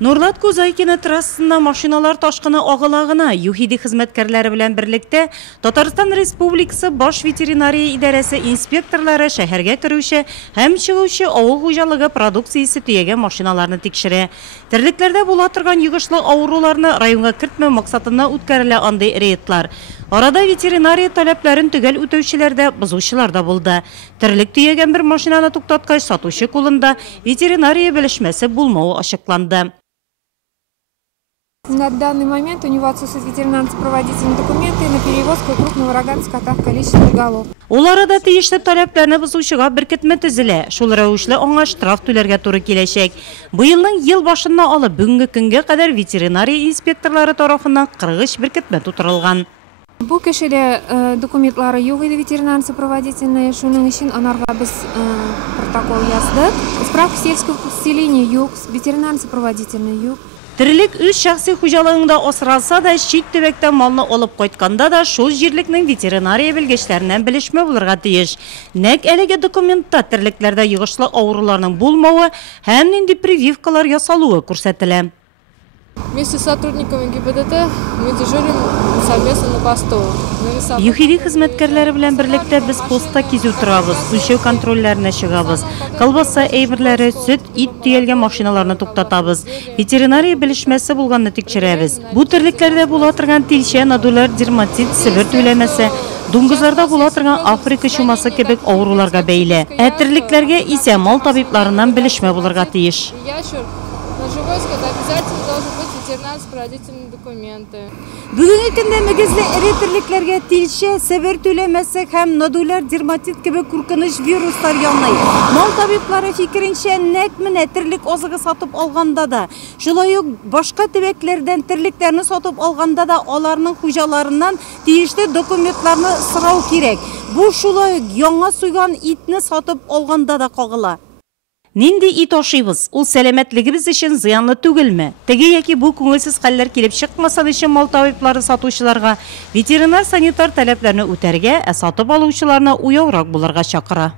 Нурлат Кузайкина трассында машиналар ташкыны агылагына ЮХИДИ хезмәткәрләре белән берлектә Татарстан Республикасы баш ветеринария идарәсе инспекторлары шәһәргә керүче һәм чыгучы авыл хуҗалыгы продукциясе төягән машиналарны тикшерә. Терлекләрдә була торган йогышлы авыруларны районга кертмәү максатында үткәрелә андый рейдлар. Арада ветеринария таләпләрен төгәл үтәүчеләрдә бозучылар да булды. Терлек төягән бер машинаны туктаткач сатучы кулында ветеринария белешмәсе булмауы ачыкланды. На данный момент у него отсутствуют ветеринарно-сопроводительные документы на перевозку крупного рогатого скота в количестве голов. Ул арада тиешле таләпләрне бозучыга беркетмә төзелә. Шул рәвешле аңа штраф түләргә туры киләчәк. Быелның ел башыннан алып бүгенге көнгә кадәр ветеринария инспекторлары тарафыннан 43 беркетмә тутырылган. Бу кешедә документлары юк иде ветеринарно-сопроводительные, шуның өчен анарга без протокол яздык. Справка сельского поселения юк, ветеринарно-сопроводительный юк. Терлек үз шәхси хуҗалыгында асралса да, чит төбәктән малны алып кайтканда да шул җирлекнең ветеринария белгечләреннән белешмә булырга тиеш. Нәкъ әлеге документта терлекләрдә йогышлы авыруларның булмавы һәм нинди прививкалар ясалуы күрсәтелә. Вместе с сотрудниками ГИБДД мы дежурим совместно на посту. ЮХИДИ хезмәткәрләре белән берлектә без постта кизү торабыз, үлчәү контрольләренә чыгабыз. Колбаса әйберләре, сөт, ит төялгән машиналарны туктатабыз. Ветеринария белешмәсе булганны тикшерәбез. Бу терлекләрдә була торган тилчә, нодуляр дерматит, себер түләмәсе, дуңгызларда була торган Африка чумасы кебек авыруларга бәйле. Терлекләргә исә мал табибларыннан белешмә булырга тиеш. Бүгенге көндә мөгезле эре терлекләргә тилчә, себер түләмәсе һәм нодуляр дерматит кебек куркыныч вирустар яный. Мал табиблары фикеренчә, нәкъ менә терлек азыгы сатып алганда да, шулай ук башка төбәкләрдән терлекләрне сатып алганда да аларның хуҗаларыннан тиешле документларны сорау кирәк. Бу шулай ук яңа суйган итне сатып алганда да кагыла. Нинди ит ашыйбыз? Ул сәламәтлегебез өчен зыянлы түгелме? Теге яки бу күңелсез хәлләр килеп чыкмаса өчен мал табиблары сатучыларга ветеринар-санитар таләпләрне үтәргә, сатып алучыларны уяурак булырга чакыра.